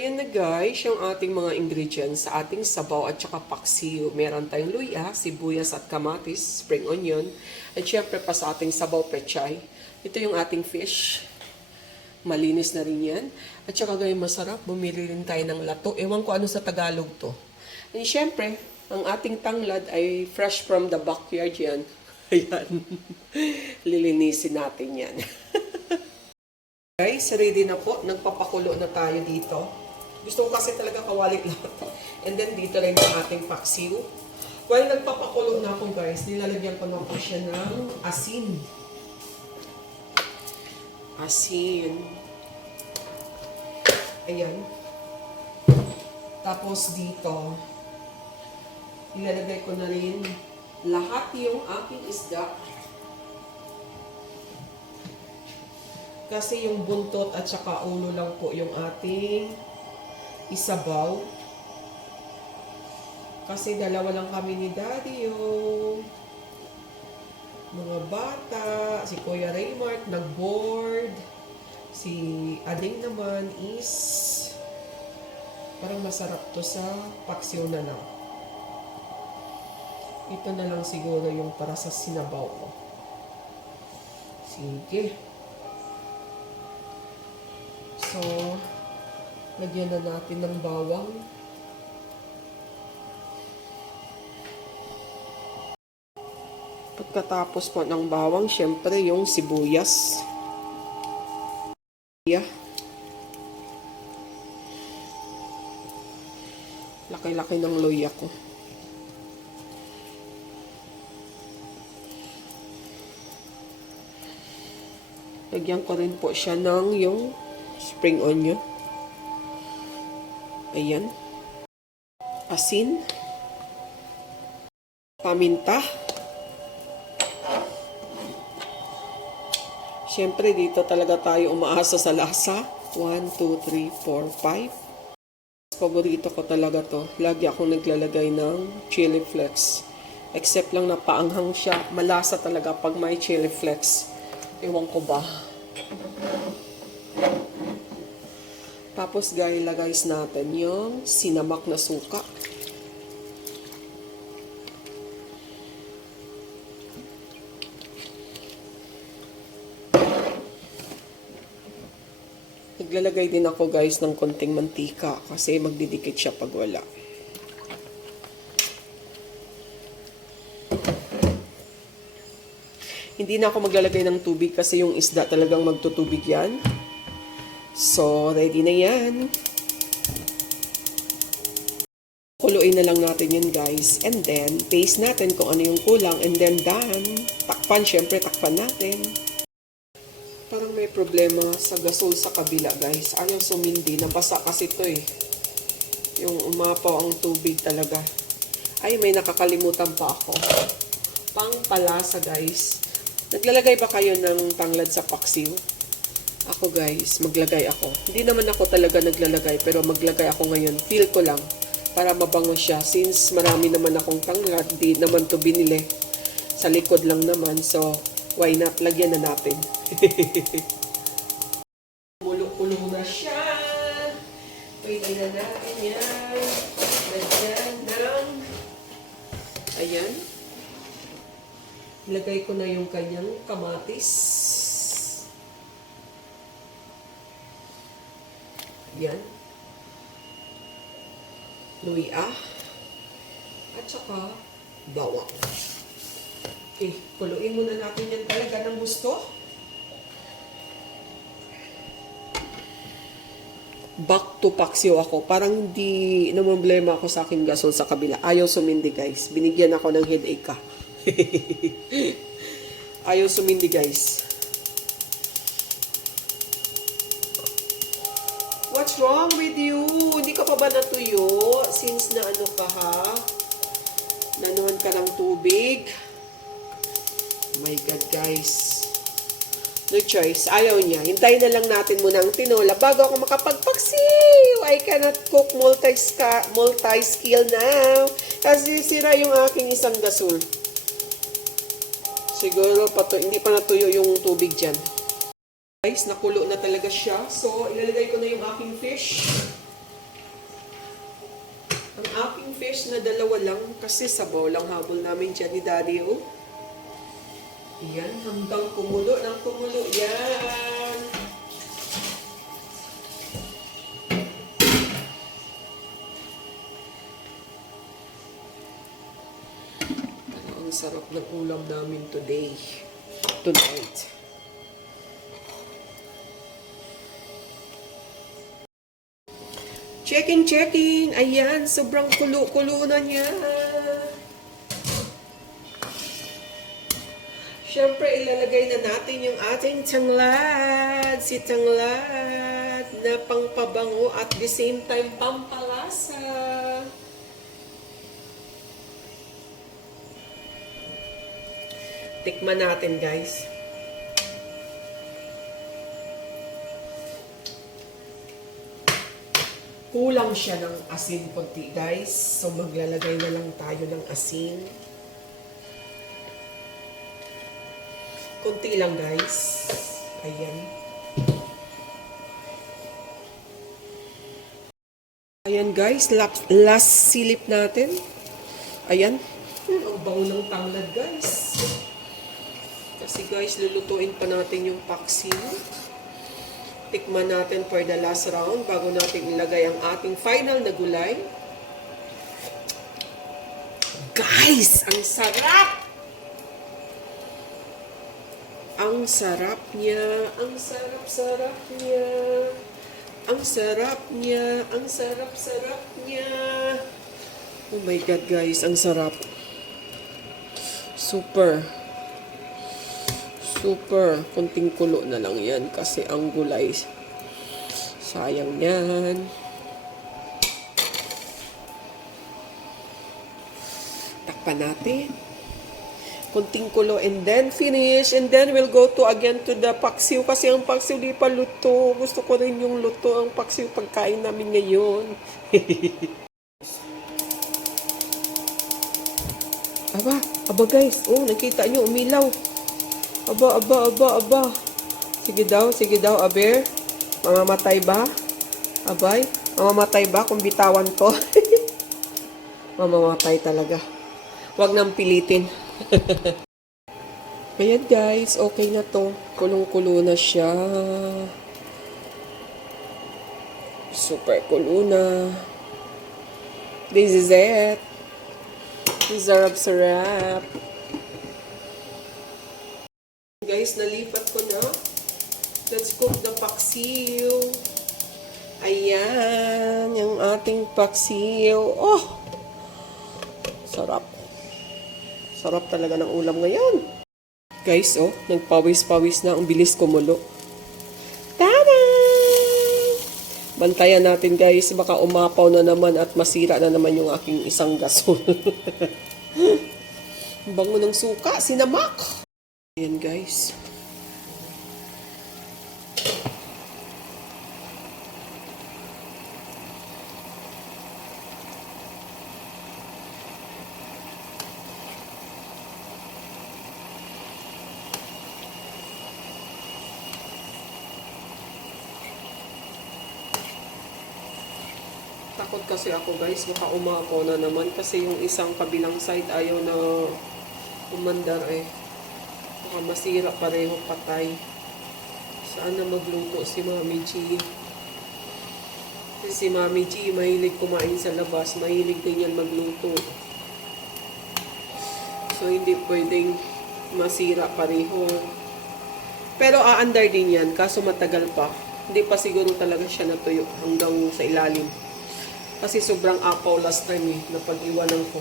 Ayan na guys, yung ating mga ingredients sa ating sabaw at saka paksiw. Meron tayong luya, sibuyas at kamatis, spring onion, at syempre pa sa ating sabaw pechay. Ito yung ating fish. Malinis na rin yan. At saka guys, masarap. Bumili rin tayo ng lato. Ewan ko ano sa Tagalog to. And syempre, ang ating tanglad ay fresh from the backyard yan. Ayan. Lilinisin natin yan. Guys, ready na po. Nagpapakulo na tayo dito. Gusto ko kasi talaga kawalit lahat. And then dito rin yung ating paksiw. While nagpapakulo na ako guys, nilalagyan ko na po siya ng asin. Asin. Ayan. Tapos dito, ilalagay ko na rin lahat yung aking isda. Kasi yung buntot at saka ulo lang po yung ating isabaw. Kasi dalawa lang kami ni Daddy yung mga bata. Si Kuya Raymart nag-board. Si Ading naman is parang masarap to sa paksiw na lang. Ito na lang siguro yung para sa sinabaw ko. Sige. So, lagyan na natin ng bawang. Pagkatapos po ng bawang, syempre yung sibuyas. Laki-laki ng luya ko. Lagyan ko rin po siya ng yung spring onion. Ayan. Asin. Paminta. Siyempre, dito talaga tayo umaasa sa lasa. 1, 2, 3, 4, 5. Paborito ko talaga to. Lagi akong naglalagay ng chili flakes. Except lang na paanghang siya. Malasa talaga pag may chili flakes. Ewan ko ba. Tapos guys, ilagay natin yung sinamak na suka. Naglalagay din ako guys ng konting mantika kasi magdidikit siya pag wala. Hindi na ako maglalagay ng tubig kasi yung isda talagang magtutubig yan. So, ready na yan. Kuluin na lang natin yun guys. And then, taste natin kung ano yung kulang. And then, done. Takpan, syempre takpan natin. Parang may problema sa gasol sa kabila guys. Ayaw sumindi. Nabasa kasi ito eh. Yung umapaw ang tubig talaga. Ay, may nakakalimutan pa ako. Pangpalasa guys. Naglalagay ba kayo ng tanglad sa paksiw? Ako guys, maglagay ako. Hindi naman ako talaga naglalagay, pero maglagay ako ngayon. Feel ko lang, para mabango siya. Since marami naman akong tanglad, di naman to binili. Sa likod lang naman, so why not? Lagyan na natin. Kulo-kulo na siya. Pwede na natin yan. Lagyan ng... Ayan. Ilagay ko na yung kanyang kamatis. Yan. Luya. At saka bawang. Okay, kuluin muna natin yan talaga ng gusto. Back to paksiw ako. Parang hindi na problema ako sa aking gasol sa kabila. Ayaw sumindi guys. Binigyan ako ng headache ka. Ayaw sumindi guys. What's wrong with you? Hindi ka pa ba natuyo? Since na ano ka ha? Nanuhan ka ng tubig. Oh my God guys. No choice. Ayaw niya. Hintayin na lang natin muna ang tinola bago ako makapagpaksiw. I cannot cook multi-skill now. Kasi sira yung aking isang gasol. Siguro hindi pa natuyo yung tubig dyan. Guys, nakulo na talaga siya. So, ilalagay ko na yung aking fish. aking fish na dalawa lang kasi sabaw lang habol namin dyan ni Daddy, oh. Yan, hanggang kumulo ng kumulo. Yan. Ang sarap ng ulam namin tonight. Checking. Ayan, sobrang kulo-kulo na niya. Siyempre, ilalagay na natin yung ating tanglad. Si tanglad na pangpabango at the same time pampalasa. Tikman natin, guys. Kulang siya ng asin konti, guys. So, maglalagay na lang tayo ng asin. Konti lang, guys. Ayan. Ayan, guys. Last silip natin. Ayan. Ang bango ng tanglad, guys. Kasi, guys, lulutuin pa natin yung paksiw. Tikman natin for the last round bago natin ilagay ang ating final na gulay. Guys, ang sarap! Ang sarap niya, ang sarap-sarap niya. Ang sarap niya, ang sarap-sarap niya. Oh my God, guys, ang sarap. Super. Kunting kulo na lang yan kasi ang gulay. Sayang yan. Takpan natin. Kunting kulo and then finish. And then we'll go to again to the paksiw kasi ang paksiw di pa luto. Gusto ko rin yung luto ang paksiw pagkain namin ngayon. Aba guys. Oh, nakita nyo, umilaw. Aba. Sige daw, aber. Mamamatay ba? Abay, mamamatay ba kung bitawan to? Mamamatay talaga. Huwag nang pilitin. Ayan guys, okay na to. Kulong-kulo na siya. Super kulo na. This is it. Sarap. Guys, nalipat ko na. Let's cook the paksiw. Ayan, yung ating paksiw. Oh! Sarap. Sarap talaga ng ulam ngayon. Guys, oh, nagpawis-pawis na. Ang bilis kumulo. Tada! Bantayan natin, guys. Baka umapaw na naman at masira na naman yung aking isang gasol. Bango ng suka, sinamak. Ayan, guys. Takot kasi ako, guys, baka umapaw na naman kasi yung isang kabilang side ayaw na umandar eh. Baka masira pareho, patay. Saan na magluto si Mami G? Kasi si Mami G mahilig kumain sa labas, mahilig din yan magluto. So hindi pwedeng masira pareho. Pero aandar din yan, kaso matagal pa. Hindi pa siguro talaga siya natuyo hanggang sa ilalim. Kasi sobrang apaw last time eh, napag-iwanan ko.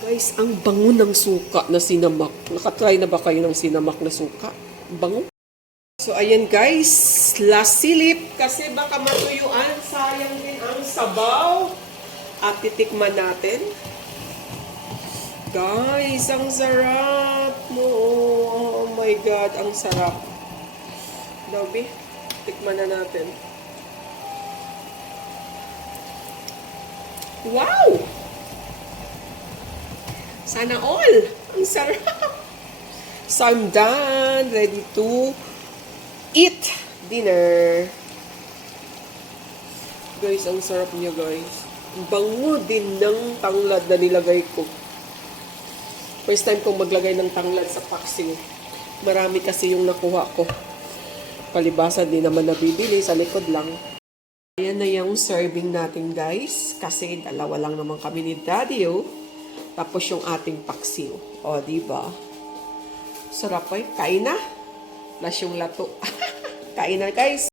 Guys, ang bango ng suka na sinamak. Nakatry na ba kayo ng sinamak na suka? Bango. So, ayan guys. Last silip. Kasi baka matuyuan. Sayang din ang sabaw. At titikman natin. Guys, ang sarap. Oh my God, ang sarap. Dabi. Tikman na natin. Wow! Sana all! Ang sarap! So, I'm done. Ready to eat dinner. Guys, ang sarap niya guys. Ang bango din ng tanglad na nilagay ko. First time kong maglagay ng tanglad sa paksiw. Marami kasi yung nakuha ko. Palibasa di naman nabibili, sa likod lang. Ayan na yung serving natin guys. Kasi dalawa lang naman kami ni Daddy oh. Tapos yung ating paksiw. O, diba? Sarap eh. Kain na. Plus yung lato. Kain na guys.